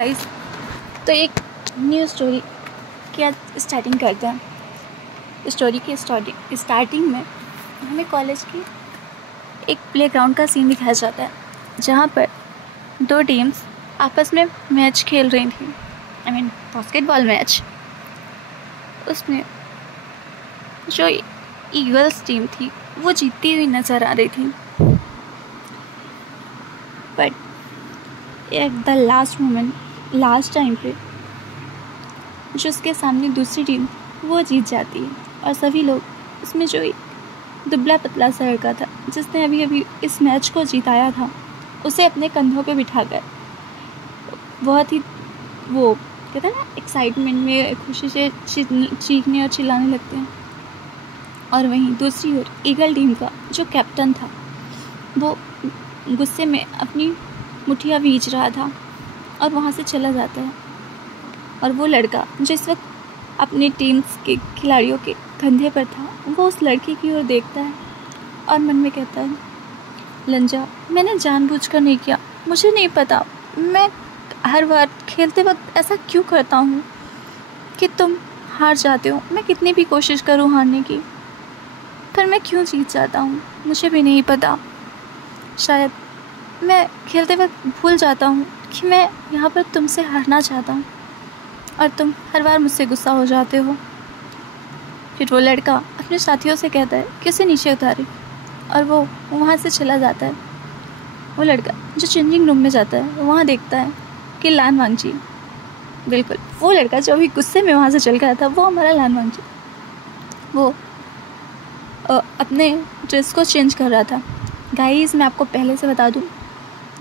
Guys, तो एक new story की आज स्टार्टिंग करते हैं। स्टोरी की स्टार्टिंग में हमें कॉलेज की एक प्लेग्राउंड का सीन दिखाया जाता है, जहाँ पर दो टीम्स आपस में मैच खेल रही थी। Basketball match. उसमें जो ईगल्स टीम थी वो जीतती हुई नज़र आ रही थी, but at the last time पे जो उसके सामने दूसरी टीम वो जीत जाती है। और सभी लोग उसमें जो दुबला पतला सा लड़का था जिसने अभी अभी इस मैच को जिताया था, उसे अपने कंधों पे बिठाकर बहुत ही वो कहते हैं ना, एक्साइटमेंट में खुशी से चीखने और चिल्लाने लगते हैं। और वहीं दूसरी ओर ईगल टीम का जो कैप्टन था वो गुस्से में अपनी मुठियाँ भींच रहा था और वहाँ से चला जाता है। और वो लड़का जो इस वक्त अपनी टीम्स के खिलाड़ियों के कंधे पर था, वो उस लड़के की ओर देखता है और मन में कहता है, लंजा, मैंने जानबूझकर नहीं किया, मुझे नहीं पता मैं हर बार खेलते वक्त ऐसा क्यों करता हूँ कि तुम हार जाते हो। मैं कितनी भी कोशिश करूँ हारने की, पर मैं क्यों जीत जाता हूँ मुझे भी नहीं पता। शायद मैं खेलते वक्त भूल जाता हूँ कि मैं यहाँ पर तुमसे हारना चाहता हूँ और तुम हर बार मुझसे गुस्सा हो जाते हो। फिर वो लड़का अपने साथियों से कहता है कि उसे नीचे उतारे और वो वहाँ से चला जाता है। वो लड़का जो चेंजिंग रूम में जाता है वहाँ देखता है कि लान वांगजी, बिल्कुल वो लड़का जो अभी गुस्से में वहाँ से चल गया था, वो हमारा लान वांगजी, वो अपने ड्रेस को चेंज कर रहा था। गाइस, मैं आपको पहले से बता दूँ,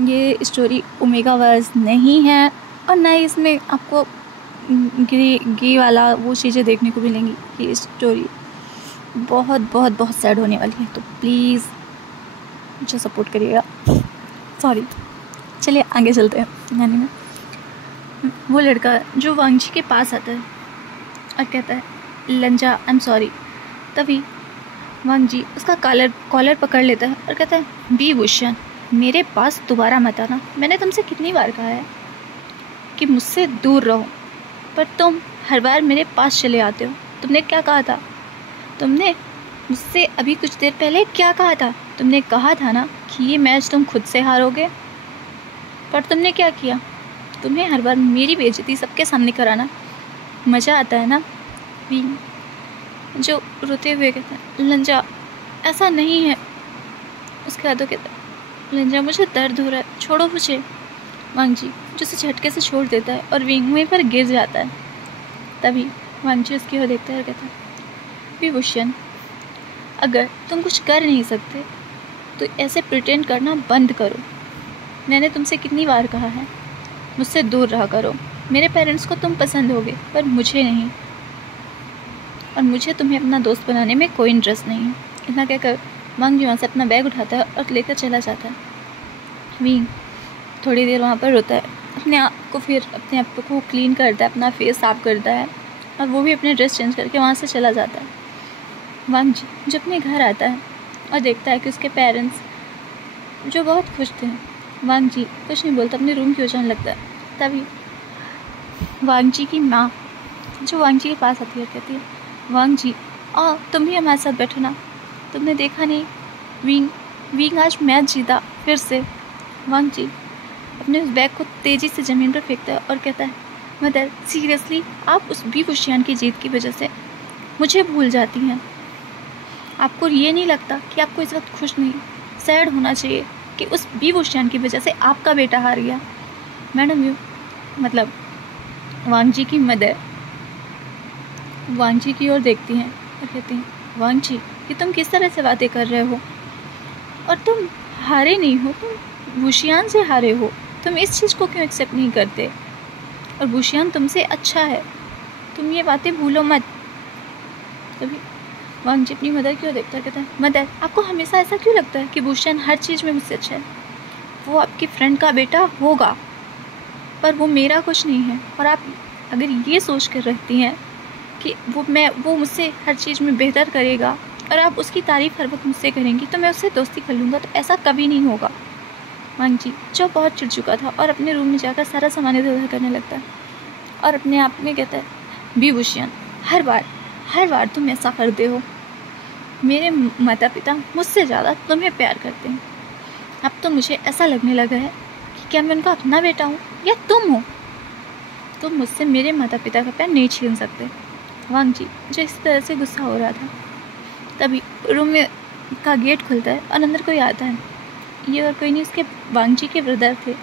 ये स्टोरी ओमेगा वर्स नहीं है और ना ही इसमें आपको गे वाला वो चीज़ें देखने को मिलेंगी। ये स्टोरी बहुत बहुत बहुत सैड होने वाली है, तो प्लीज़ मुझे सपोर्ट करिएगा। सॉरी, चलिए आगे चलते हैं। यानी वो लड़का जो वांगजी के पास आता है और कहता है, लंजा, आई एम सॉरी। तभी वांगजी उसका कॉलर पकड़ लेता है और कहता है, बी भूषण, मेरे पास दोबारा मत आना। मैंने तुमसे कितनी बार कहा है कि मुझसे दूर रहो, पर तुम हर बार मेरे पास चले आते हो। तुमने क्या कहा था? तुमने मुझसे अभी कुछ देर पहले क्या कहा था? तुमने कहा था ना कि ये मैच तुम खुद से हारोगे, पर तुमने क्या किया? तुम्हें हर बार मेरी बेइज्जती सबके सामने कराना मज़ा आता है ना? जो रोते हुए कहता है, लंजा, ऐसा नहीं है। उसके हाथों कहता है, लंजा, मुझे दर्द हो रहा है, छोड़ो मुझे। वांगजी जो उसे झटके से छोड़ देता है और वहीं पर गिर जाता है। तभी वांगजी उसकी ओर देखता है और कहता है, विभूषण, अगर तुम कुछ कर नहीं सकते तो ऐसे प्रिटेंड करना बंद करो। मैंने तुमसे कितनी बार कहा है, मुझसे दूर रहा करो। मेरे पेरेंट्स को तुम पसंद होगे पर मुझे नहीं, और मुझे तुम्हें अपना दोस्त बनाने में कोई इंटरेस्ट नहीं है। इतना कहकर वांगजी वहाँ से अपना बैग उठाता है और लेकर चला जाता है। वींग थोड़ी देर वहाँ पर रोता है, अपने आप को क्लीन करता है, अपना फेस साफ करता है और वो भी अपने ड्रेस चेंज करके वहाँ से चला जाता है। वांगजी जब अपने घर आता है और देखता है कि उसके पेरेंट्स जो बहुत खुश थे, वांगजी कुछ नहीं बोलता, अपने रूम की ओर जाने लगता है। तभी वांगजी की माँ जो वांगजी के पास आती है कहती है, वांगजी, तुम भी हमारे साथ बैठो ना। तुमने देखा नहीं, वींग आज मैच जीता फिर से। वांगजी अपने उस बैग को तेज़ी से ज़मीन पर फेंकता है और कहता है, मदर, सीरियसली आप उस बी भूषण की जीत की वजह से मुझे भूल जाती हैं। आपको ये नहीं लगता कि आपको इस वक्त खुश नहीं, सैड होना चाहिए कि उस बी भूषण की वजह से आपका बेटा हार गया? मैडम, मतलब वांगजी की मदर वांगजी की ओर देखती हैं और कहती हैं, वांगजी, कि तुम किस तरह से बातें कर रहे हो? और तुम हारे नहीं हो, तुम भूषियान से हारे हो। तुम इस चीज़ को क्यों एक्सेप्ट नहीं करते? और भूषियान तुमसे अच्छा है, तुम ये बातें भूलो मत। तभी वांगजी अपनी मदर की ओर देखता है, कहता है, मदर, आपको हमेशा ऐसा क्यों लगता है कि भूषण हर चीज़ में मुझसे अच्छा है? वो आपकी फ्रेंड का बेटा होगा, पर वो मेरा कुछ नहीं है। और आप अगर ये सोच कर रखती हैं कि वो मुझसे हर चीज़ में बेहतर करेगा और आप उसकी तारीफ़ हर वक्त मुझसे करेंगी, तो मैं उससे दोस्ती कर लूँगा, तो ऐसा कभी नहीं होगा। वांग जी जो बहुत चिढ़ चुका था और अपने रूम में जाकर सारा सामान इधर उधर करने लगता है और अपने आप में कहता है, बी वुशियन, हर बार तुम ऐसा करते हो। मेरे माता पिता मुझसे ज़्यादा तुम्हें प्यार करते हैं। अब तो मुझे ऐसा लगने लगा है कि क्या मैं उनका अपना बेटा हूँ या तुम हो। तुम मुझसे मेरे माता पिता का प्यार नहीं छीन सकते। वांग जी जो इस तरह से गुस्सा हो रहा था, तभी रूम में का गेट खुलता है और अंदर कोई आता है। ये और कोई नहीं, उसके वांग जी के ब्रदर थे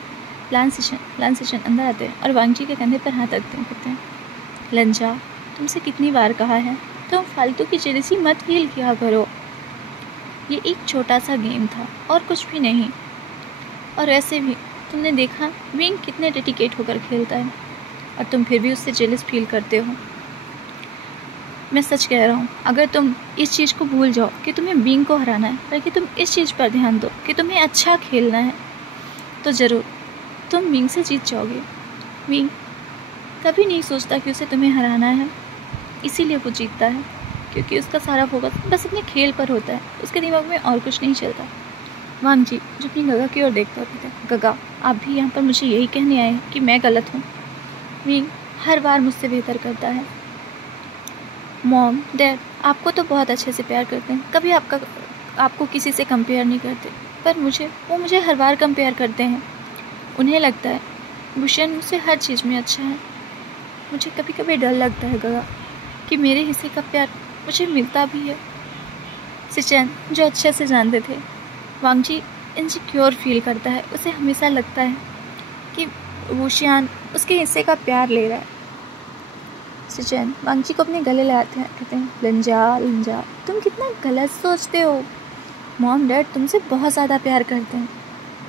लान सिशन अंदर आते हैं और वांग जी के कंधे पर हाथ रखते हैं। कहते हैं, लंजा, तुमसे कितनी बार कहा है तुम फालतू की जेलसी मत फील किया करो। ये एक छोटा सा गेम था और कुछ भी नहीं। और वैसे भी तुमने देखा विंग कितने डेडिकेट होकर खेलता है और तुम फिर भी उससे जेलस फील करते हो। मैं सच कह रहा हूँ, अगर तुम इस चीज़ को भूल जाओ कि तुम्हें विंग को हराना है, बल्कि तुम इस चीज़ पर ध्यान दो कि तुम्हें अच्छा खेलना है, तो ज़रूर तुम विंग से जीत जाओगे। विंग कभी नहीं सोचता कि उसे तुम्हें हराना है, इसीलिए वो जीतता है, क्योंकि उसका सारा फोकस बस अपने खेल पर होता है, उसके दिमाग में और कुछ नहीं चलता। वांग जी जो अपनी गगा की ओर देखता कहते हैं, गगा, आप भी यहाँ पर मुझे यही कहने आए हैं कि मैं गलत हूँ। विंग हर बार मुझसे बेहतर करता है। मॉम, डैड आपको तो बहुत अच्छे से प्यार करते हैं, कभी आपको किसी से कंपेयर नहीं करते, पर वो मुझे हर बार कंपेयर करते हैं। उन्हें लगता है वुशियन मुझसे हर चीज़ में अच्छा है। मुझे कभी कभी डर लगता है गगा कि मेरे हिस्से का प्यार मुझे मिलता भी है। सिचन जो अच्छे से जानते थे, वांग जी इनसिक्योर फील करता है। उसे हमेशा लगता है कि वुशियन उसके हिस्से का प्यार ले रहा है। सिचन वांग जी को अपने गले लगाते हैं, कहते हैं, लंजा तुम कितना गलत सोचते हो। मॉम डैड तुमसे बहुत ज़्यादा प्यार करते हैं,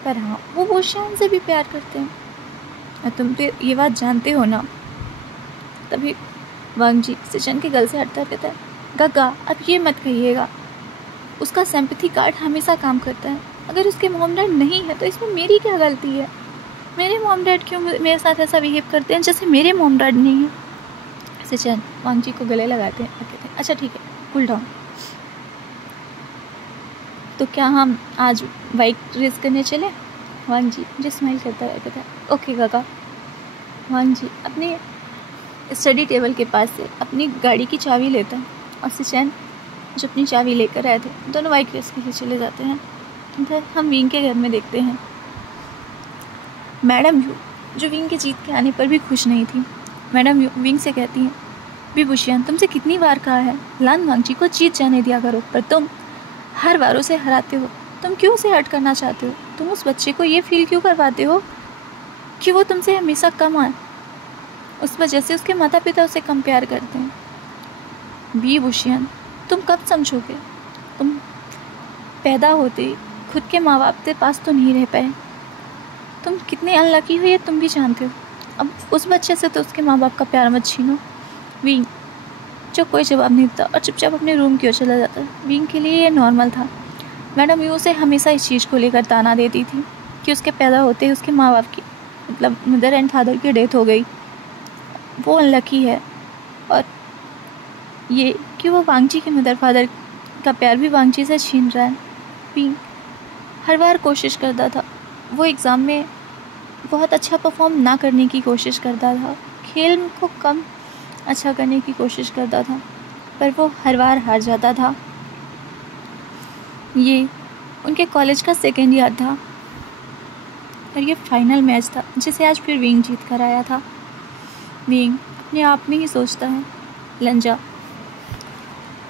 पर हाँ वो वुशियन से भी प्यार करते हैं और तुम तो ये बात जानते हो ना। तभी वांग जी सिचन के गल से हटता कहता है, गगा अब ये मत कहिएगा, उसका सिंपैथी कार्ड हमेशा काम करता है। अगर उसके मॉम डैड नहीं है तो इसमें मेरी क्या गलती है। मेरे मॉम डैड क्यों मेरे साथ ऐसा बिहेव करते हैं जैसे मेरे मॉम डैड नहीं है। सिचन वांग जी को गले लगाते हैं और कहते हैं, अच्छा ठीक है, कूल डाउन। तो क्या हम आज बाइक रेस करने चले। वांग जी जो स्माइल करता है कहता है, ओके काका। वांग जी अपने स्टडी टेबल के पास से अपनी गाड़ी की चाबी लेता है और सिचन जो अपनी चाबी लेकर आए थे, दोनों बाइक रेस के लिए चले जाते हैं। इधर हम विंग के घर में देखते हैं मैडम यू, जो विंग के जीत के आने पर भी खुश नहीं थी। मैडम यू विंग से कहती हैं, बी वुशियन तुमसे कितनी बार कहा है लान वांग जी को जीत जाने दिया करो, पर तुम हर बार उसे हराते हो। तुम क्यों उसे हर्ट करना चाहते हो। तुम उस बच्चे को ये फील क्यों करवाते हो कि वो तुमसे हमेशा कम आए। उस वजह से उसके माता पिता उसे कम प्यार करते हैं। बी वुशियन तुम कब समझोगे। तुम पैदा होते खुद के माँ बाप के पास तो नहीं रह पाए। तुम कितने अनलकी हो ये तुम भी जानते हो। अब उस बच्चे से तो उसके माँ बाप का प्यार मत छीनो। विंग जो कोई जवाब नहीं देता और चुपचाप अपने रूम की ओर चला जाता है। विंग के लिए ये नॉर्मल था। मैडम यू उसे हमेशा इस चीज़ को लेकर ताना देती थी कि उसके पैदा होते ही उसके माँ बाप की मतलब मदर एंड फादर की डेथ हो गई, वो अनलकी है। और ये कि वो वांग जी के मदर फादर का प्यार भी वांग जी से छीन रहा है। विंग हर बार कोशिश करता था, वो एग्ज़ाम में बहुत अच्छा परफॉर्म ना करने की कोशिश करता था, खेल को कम अच्छा करने की कोशिश करता था, पर वो हर बार हार जाता था। ये उनके कॉलेज का सेकेंड ईयर था और ये फाइनल मैच था जिसे आज फिर विंग जीत कर आया था। विंग अपने आप में ही सोचता है, लंजा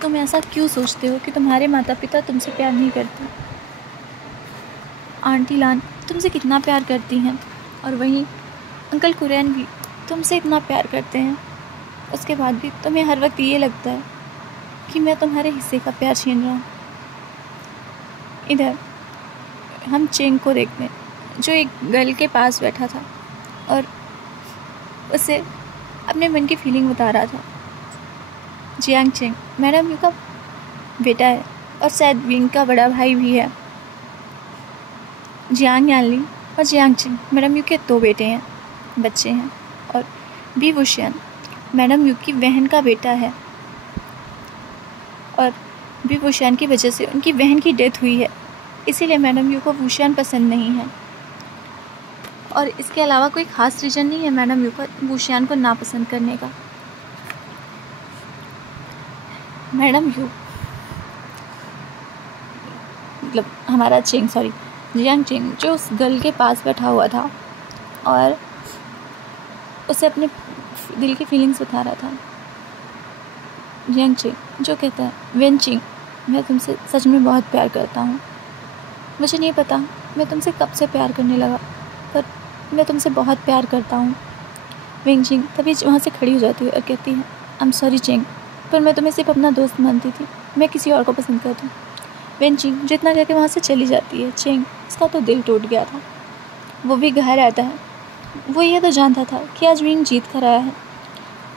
तुम ऐसा क्यों सोचते हो कि तुम्हारे माता पिता तुमसे प्यार नहीं करते। आंटी लान तुमसे कितना प्यार करती हैं और वहीं अंकल कुरैन भी तुमसे इतना प्यार करते हैं। उसके बाद भी तुम्हें हर वक्त ये लगता है कि मैं तुम्हारे हिस्से का प्यार छीन रहा हूँ। इधर हम चेंग को देखते हैं जो एक गर्ल के पास बैठा था और उसे अपने मन की फीलिंग बता रहा था। जियांग चेंग मैडम यू का बेटा है और शायद विंग का बड़ा भाई भी है। जियांग यानली और जियांग चेंग मैडम यू के 2 बच्चे हैं और बी वुशियन मैडम यू की बहन का बेटा है और बी वुशियन की वजह से उनकी बहन की डेथ हुई है, इसीलिए मैडम यू को वुशियन पसंद नहीं है। और इसके अलावा कोई ख़ास रीज़न नहीं है मैडम यू का वुशियान को नापसंद करने का। मैडम यू मतलब हमारा चेंग जियांग चेंग जो उस गर्ल के पास बैठा हुआ था और उसे अपने दिल की फीलिंग्स बता रहा था। जियांग चेंग जो कहता है, वेन चिंग मैं तुमसे सच में बहुत प्यार करता हूँ। मुझे नहीं पता मैं तुमसे कब से प्यार करने लगा, पर मैं तुमसे बहुत प्यार करता हूँ। वेन चिंग तभी वहाँ से खड़ी हो जाती है और कहती है, आई एम सॉरी चेंग, पर मैं तुम्हें सिर्फ अपना दोस्त मानती थी, मैं किसी और को पसंद करती हूँ। वेन चिंग जितना कहकर वहाँ से चली जाती है। चेंग उसका तो दिल टूट गया था, वो भी घर आता है। वो ये तो जानता था कि आज विंग जीत कर आया है,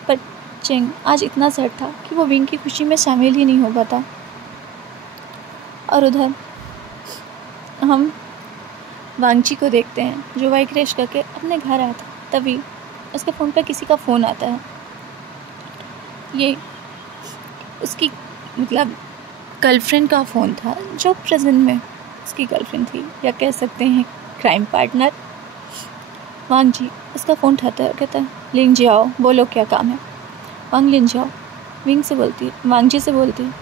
पर चेंग आज इतना सैड था कि वो विंग की खुशी में शामिल ही नहीं हो पाता। और उधर हम वांगची को देखते हैं जो बाइक रेस करके अपने घर आया था। तभी उसके फ़ोन पर किसी का फ़ोन आता है। ये उसकी मतलब गर्लफ्रेंड का फ़ोन था, जो प्रेजेंट में उसकी गर्लफ्रेंड थी, या कह सकते हैं क्राइम पार्टनर। वांग जी उसका फ़ोन उठाता है और कहता है, लिंग जियाओ बोलो क्या काम है। वांग लिंग जियाओ विंग से बोलती है, वांग जी से बोलती है,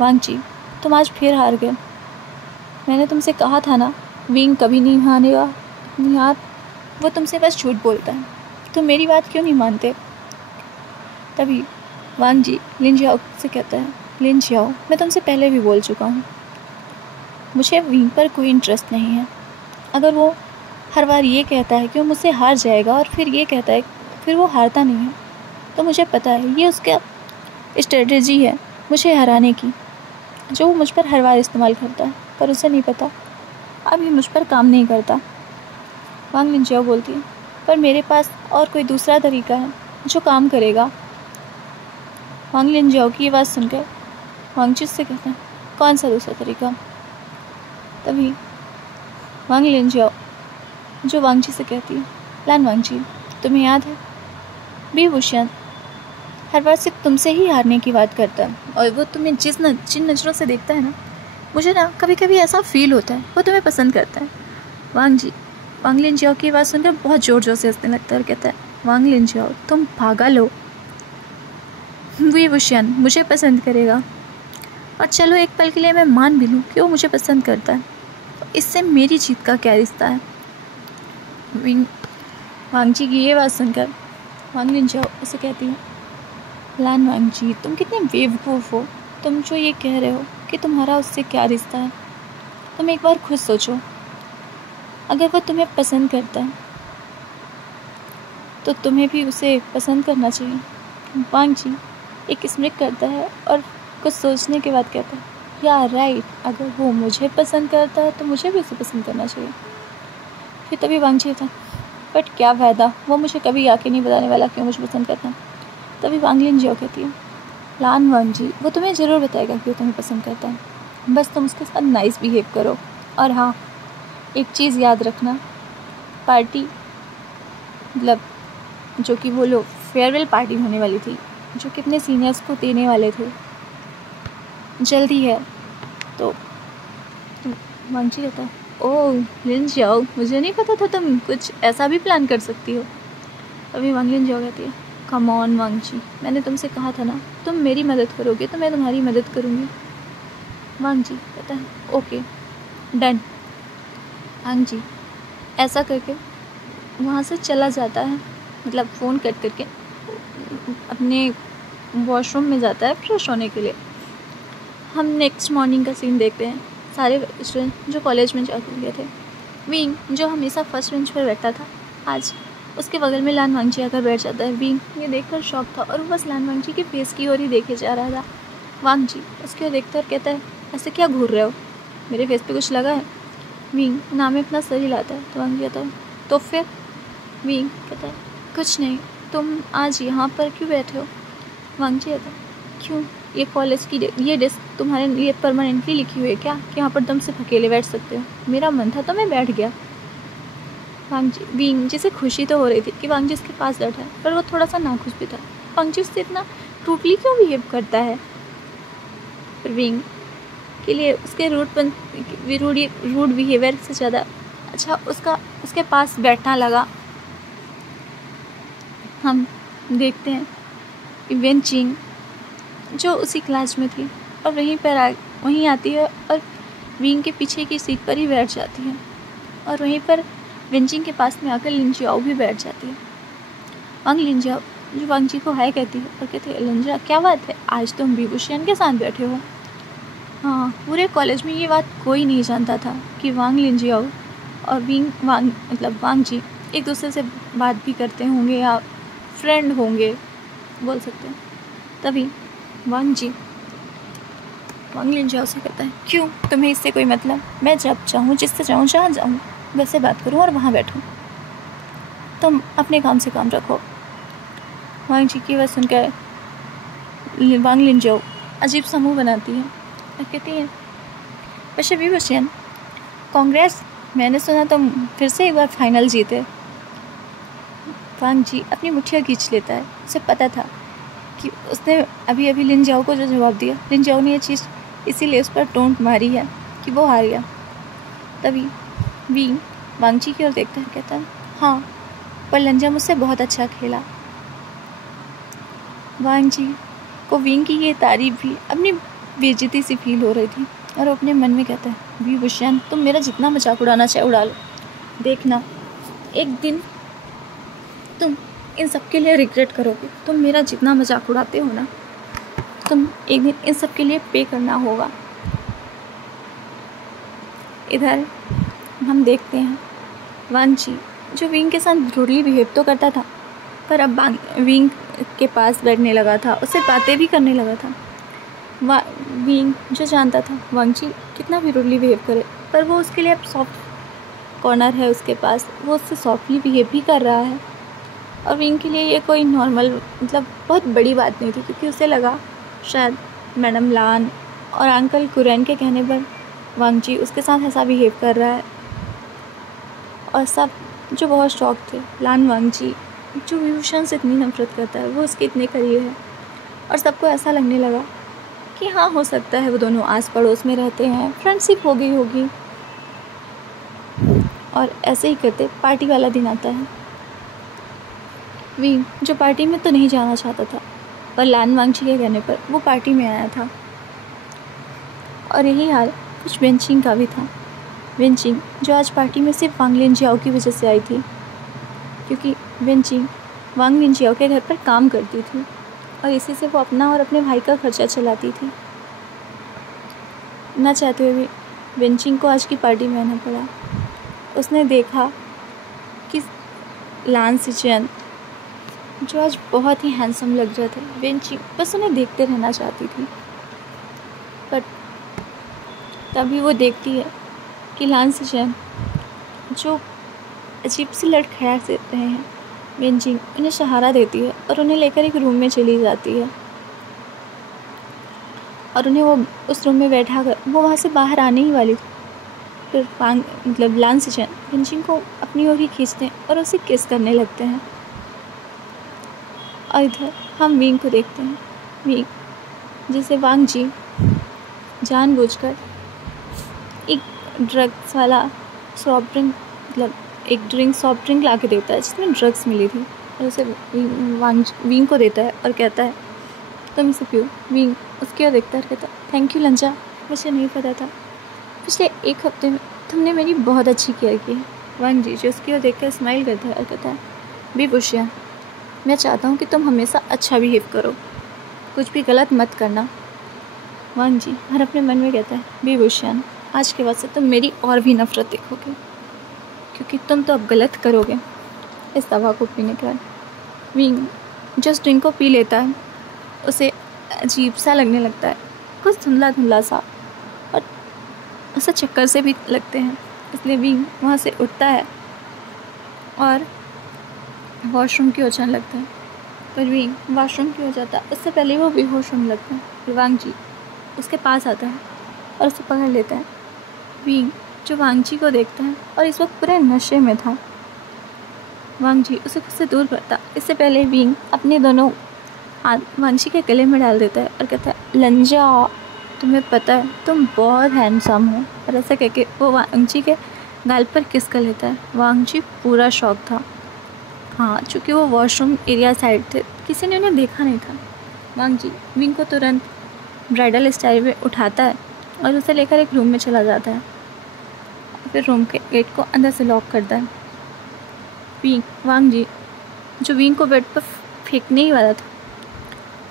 वांग जी तुम आज फिर हार गए। मैंने तुमसे कहा था ना विंग कभी नहीं हारेगा। यार वो तुमसे बस झूठ बोलता है, तुम मेरी बात क्यों नहीं मानते। तभी वांग जी लिन जियाओ से कहता है, लिन जियाओ मैं तुमसे पहले भी बोल चुका हूँ, मुझे विंग पर कोई इंटरेस्ट नहीं है। अगर वो हर बार ये कहता है कि वो मुझसे हार जाएगा और फिर ये कहता है फिर वो हारता नहीं है, तो मुझे पता है ये उसका स्ट्रेटजी है मुझे हराने की, जो वो मुझ पर हर बार इस्तेमाल करता है, पर उसे नहीं पता अब ये मुझ पर काम नहीं करता। वांग लिन जियाओ बोलती है, पर मेरे पास और कोई दूसरा तरीका है जो काम करेगा। वांग लिन जियाओ की ये बात सुनकर वांग जी से कहते हैं, कौन सा दूसरा तरीका। तभी वांग लिन जियाओ जो वांग जी से कहती है, लान वांग जी तुम्हें याद है बी वुशियान हर बार सिर्फ तुमसे ही हारने की बात करता है, और वो तुम्हें जिन नज़रों से देखता है ना, मुझे ना कभी कभी ऐसा फील होता है वो तुम्हें पसंद करता है। वांग लिन जियाओ की बात सुनकर बहुत ज़ोर ज़ोर से हंसने लगता है और कहता है, वांग लिन जियाओ तुम पागल हो, वी वुशियान मुझे पसंद करेगा, और चलो एक पल के लिए मैं मान भी लूँ कि वो मुझे पसंद करता है, तो इससे मेरी जीत का क्या रिश्ता है। वांग जी की ये बात सुनकर वांग लिन जियाओ उसे कहती है, लान वांग जी तुम कितने बेवकूफ़ हो, तुम जो ये कह रहे हो कि तुम्हारा उससे क्या रिश्ता है, तुम एक बार खुद सोचो, अगर वो तुम्हें पसंद करता है तो तुम्हें भी उसे पसंद करना चाहिए। वांग जी एक स्मित करता है और कुछ सोचने के बाद कहता है, या राइट, अगर वो मुझे पसंद करता है तो मुझे भी उसे पसंद करना चाहिए। फिर तभी वांग जी था, बट क्या फ़ायदा, वो मुझे कभी आके नहीं बताने वाला क्यों मुझे पसंद करता है। तभी वांग लिन जियाओ कहती है, लान वांग जी वो तुम्हें ज़रूर बताएगा कि वो तुम्हें पसंद करता है, बस तुम उसके साथ नाइस बिहेव करो। और हाँ एक चीज़ याद रखना, पार्टी मतलब जो कि वो लोग फेयरवेल पार्टी होने वाली थी जो कि अपने सीनियर्स को देने वाले थे, जल्दी है। तो वांग जी कहता है, ओह लिन जियाओ मुझे नहीं पता था तुम कुछ ऐसा भी प्लान कर सकती हो। अभी वांग लिन जियाओ कहती है, कम ऑन वांग जी मैंने तुमसे कहा था ना तुम मेरी मदद करोगे तो मैं तुम्हारी मदद करूँगी। वांग जी कहता है, ओके डन। वांग जी ऐसा करके वहाँ से चला जाता है, मतलब फ़ोन कट करके अपने वॉशरूम में जाता है फ्रेश होने के लिए। हम नेक्स्ट मॉर्निंग का सीन देखते हैं, सारे स्टूडेंट जो कॉलेज में जा गए थे। विंग जो हमेशा फर्स्ट बेंच पर बैठा था, आज उसके बगल में लान वांग जी आकर बैठ जाता है। विंग ये देखकर शॉक था और वो बस लान वांग जी के फेस की ओर ही देखे जा रहा था। वांग जी उसकी ओर देखता और कहता है, ऐसे क्या घूर रहे हो, मेरे फेस पे कुछ लगा है। विंग नाम में अपना सर हिलाता है तो वांग जी कहता है, तो फिर। विंग कहता है, कुछ नहीं, तुम आज यहाँ पर क्यों बैठे हो। वांग जी कहता है, क्यों, ये कॉलेज की ये डेस्क तुम्हारे लिए परमानेंटली लिखी हुई है क्या कि यहाँ पर तुम सिर्फ अकेले बैठ सकते हो। मेरा मन था तो मैं बैठ गया। वांग जी विंग जी से खुशी तो हो रही थी कि वांग जी उसके पास बैठा है, पर वो थोड़ा सा नाखुश भी था। वांग जी उससे इतना रूडली क्यों बिहेव करता है। पर विंग के लिए उसके रूड बिहेवियर से ज़्यादा अच्छा उसका उसके पास बैठना लगा। हम देखते हैं कि वेनचिंग जो उसी क्लास में थी और वहीं आती है और विंग के पीछे की सीट पर ही बैठ जाती है और वहीं पर वेनचिंग के पास में आकर लिंजियाओ भी बैठ जाती है। वांग लिंजियाओ जो वांग जी को हाय कहती है और कहती है, लिंजिया क्या बात है, आज तुम विभूषण के साथ बैठे हो। हाँ, पूरे कॉलेज में ये बात कोई नहीं जानता था कि वांग लिंजियाओ और वांग जी एक दूसरे से बात भी करते होंगे या फ्रेंड होंगे बोल सकते हैं। तभी वांग लिंजियाओ से कहता है, क्यों, तुम्हें इससे कोई मतलब? मैं जब चाहूँ जिससे चाहूँ जहाँ जाऊँ वैसे बात करूँ और वहाँ बैठूँ, तुम अपने काम से काम रखो। वांग जी की बात सुनकर वांग लिंजियाओ अजीब सा मुँह बनाती है और कहती है, वैसे विभूषण कांग्रेस, मैंने सुना तुम फिर से एक बार फाइनल जीते। वांग जी अपनी मुट्ठियाँ खींच लेता है। उसे पता था कि उसने अभी अभी लिंजियाओ को जो जवाब दिया, लिंजियाओ ने ये चीज़ इसीलिए उस पर टोंट मारी है कि वो हार गया। तभी विंग वांग जी की ओर देखता है, कहता है, हाँ, पर लिंजिया मुझसे बहुत अच्छा खेला। वांग जी को विंग की ये तारीफ भी अपनी बेइज्जती सी फील हो रही थी और वो अपने मन में कहता है, विभूषण तुम मेरा जितना मजाक उड़ाना चाहे उड़ा लो, देखना एक दिन तुम इन सब के लिए रिग्रेट करोगे। तुम मेरा जितना मजाक उड़ाते हो ना, तुम एक दिन इन सब के लिए पे करना होगा। इधर हम देखते हैं वांग जी जो विंग के साथ रूडली बिहेव तो करता था, पर अब विंग के पास बैठने लगा था, उससे बातें भी करने लगा था। विंग जो जानता था वांग जी कितना भी रूडली बिहेव करे, पर वो उसके लिए अब सॉफ्ट कॉर्नर है उसके पास, वो उससे सॉफ्टली बिहेव भी कर रहा है। और विंग के लिए ये कोई नॉर्मल मतलब बहुत बड़ी बात नहीं थी, क्योंकि उसे लगा शायद मैडम लान और अंकल कुरैन के कहने पर वांग जी उसके साथ ऐसा बिहेव कर रहा है। और सब जो बहुत शौक थे, लान वांग जी जो विभूषण से इतनी नफरत करता है वो उसके इतने करीब है, और सबको ऐसा लगने लगा कि हाँ, हो सकता है वो दोनों आस पड़ोस में रहते हैं, फ्रेंडशिप हो गई होगी। और ऐसे ही करते पार्टी वाला दिन आता है। विंग जो पार्टी में तो नहीं जाना चाहता था, पर लान वांग जी के कहने पर वो पार्टी में आया था। और यही हाल कुछ वेनचिंग का भी था। वेनचिंग जो आज पार्टी में सिर्फ वांग लिंजियाओ की वजह से आई थी, क्योंकि वेनचिंग वांग लिंजियाओ के घर पर काम करती थी और इसी से वो अपना और अपने भाई का खर्चा चलाती थी। ना चाहते हुए भी वेनचिंग को आज की पार्टी में आना पड़ा। उसने देखा कि लान सिचुएन जो आज बहुत ही हैंडसम लग रहे थे, वेनचिंग बस उन्हें देखते रहना चाहती थी। पर तभी वो देखती है कि लान सिचुएन जो अजीब सी लड़खड़ा से रहे हैं, वेनचिंग उन्हें सहारा देती है और उन्हें लेकर एक रूम में चली जाती है और उन्हें वो उस रूम में बैठा कर वो वहाँ से बाहर आने ही वाली थी। फिर लान सिचुएन वेनचिंग को अपनी ओर ही खींचते हैं और उसे किस करने लगते हैं। और इधर हम विंग को देखते हैं, विंग जिसे वांग जी जानबूझकर एक ड्रग्स वाला सॉफ्ट ड्रिंक ला के देता है जिसमें ड्रग्स मिली थी, और उसे विंग को देता है और कहता है, तुम इसे पियो। विंग उसकी ओर देखता है, कहता है, थैंक यू लंजा, मुझे नहीं पता था, पिछले एक हफ्ते में तुमने मेरी बहुत अच्छी केयर की है। वांग जी जो उसकी ओर देखकर स्माइल करता है और कहता है, विभूषण मैं चाहता हूँ कि तुम हमेशा अच्छा बिहेव करो, कुछ भी गलत मत करना। वांग जी हर अपने मन में कहता है, विभूषण आज के बाद से तुम मेरी और भी नफरत देखोगे, क्योंकि तुम तो अब गलत करोगे। इस दवा को पीने के बाद विंग जो उस ड्रिंक को पी लेता है, उसे अजीब सा लगने लगता है, कुछ धुंधला धुंधला सा, और उसे चक्कर से भी लगते हैं। इसलिए विंग वहाँ से उठता है और वॉशरूम की ओर जाने लगता है। पर विंग वॉशरूम की ओर जाता है उससे पहले वो बेहोश होने लगता है। फिर वांग जी उसके पास आता है और उसे पकड़ लेता है। विंग जो वांग जी को देखता है और इस वक्त पूरे नशे में था। वांग जी उसे खुद से दूर करता, इससे पहले विंग अपने दोनों हाथ वांग जी के गले में डाल देता है और कहता है, लंजा तुम्हें पता है तुम बहुत हैंडसम हो। और ऐसा कह के वो वांग जी के गाल पर किस कर लेता है। वांग जी पूरा शॉक था। हाँ, चूँकि वो वॉशरूम एरिया साइड थे, किसी ने उन्हें देखा नहीं था। वांग जी विंग को तुरंत ब्राइडल स्टाइल में उठाता है और उसे लेकर एक रूम में चला जाता है। फिर रूम के गेट को अंदर से लॉक करता है। वांग जी जो विंग को बेड पर फेंकने ही वाला था,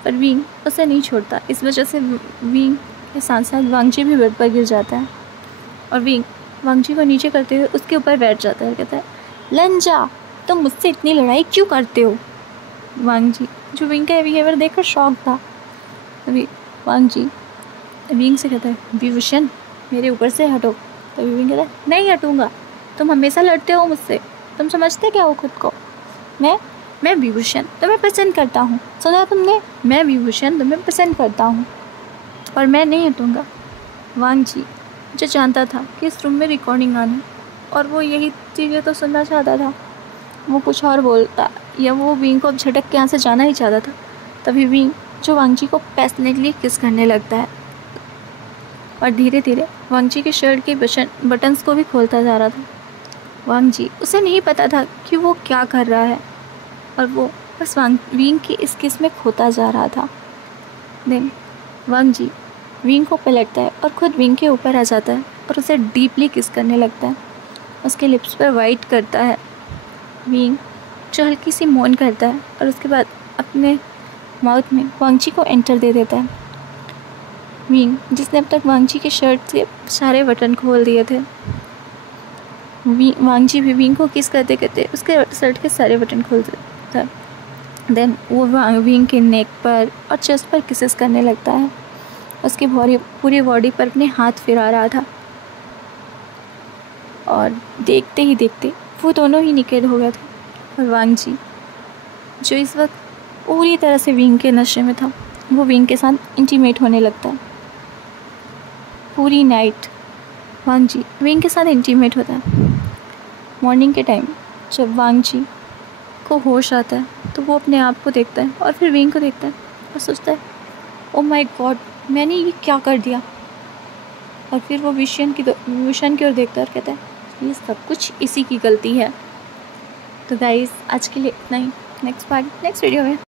पर विंग उसे नहीं छोड़ता। इस वजह से विंग के साथ साथ वांग जी भी बेड पर गिर जाता है और विंग वांग जी को नीचे करते हुए उसके ऊपर बैठ जाता है। कहता है, लंजा, तुम मुझसे इतनी लड़ाई क्यों करते हो। वांग जी जो विंग का बिहेवियर देखकर शॉक था। तभी वांग जी विंग से कहता है, विभूषण मेरे ऊपर से हटो। तभी विंग कहता है, नहीं हटूंगा, तुम हमेशा लड़ते हो मुझसे, तुम समझते क्या हो खुद को। मैं विभूषण तुम्हें पसंद करता हूँ, सुना तुमने, मैं विभूषण तुम्हें पसंद करता हूँ और मैं नहीं हटूंगा। वांग जी जो जानता था कि इस रूम में रिकॉर्डिंग आनी और वो यही चीज़ें तो सुनना चाहता था, वो कुछ और बोलता या वो विंग को अब झटक के यहाँ से जाना ही चाहता था। तभी विंग जो वांग जी को पैशनेटली किस करने लगता है और धीरे धीरे वांग जी के शर्ट के बटन्स को भी खोलता जा रहा था। वांग जी उसे नहीं पता था कि वो क्या कर रहा है और वो बस विंग की इस किस में खोता जा रहा था। देन वांग जी विंग को पलटता है और खुद विंग के ऊपर आ जाता है और उसे डीपली किस करने लगता है। उसके लिप्स पर वाइट करता है। विंग जो हल्की सी मौन करता है और उसके बाद अपने माउथ में वांग जी को एंटर दे देता है। विंग जिसने अब तक वांग जी के शर्ट से सारे बटन खोल दिए थे, वांग जी भी विंग को किस करते करते उसके शर्ट के सारे बटन खोल देता है। देन वो विंग के नेक पर और चेस्ट पर किसेस करने लगता है। उसकी पूरी बॉडी पर अपने हाथ फिरा रहा था और देखते ही देखते वो दोनों ही निकेड हो गए थे। और वांग जी जो इस वक्त पूरी तरह से विंग के नशे में था, वो विंग के साथ इंटीमेट होने लगता है। पूरी नाइट वांग जी विंग के साथ इंटीमेट होता है। मॉर्निंग के टाइम जब वांग जी को होश आता है तो वो अपने आप को देखता है और फिर विंग को देखता है और सोचता है, ओ माय गॉड, मैंने ये क्या कर दिया। और फिर वो विभूषण की ओर देखता है और कहता है, ये सब कुछ इसी की गलती है। तो गाइस आज के लिए इतना ही। नेक्स्ट वीडियो में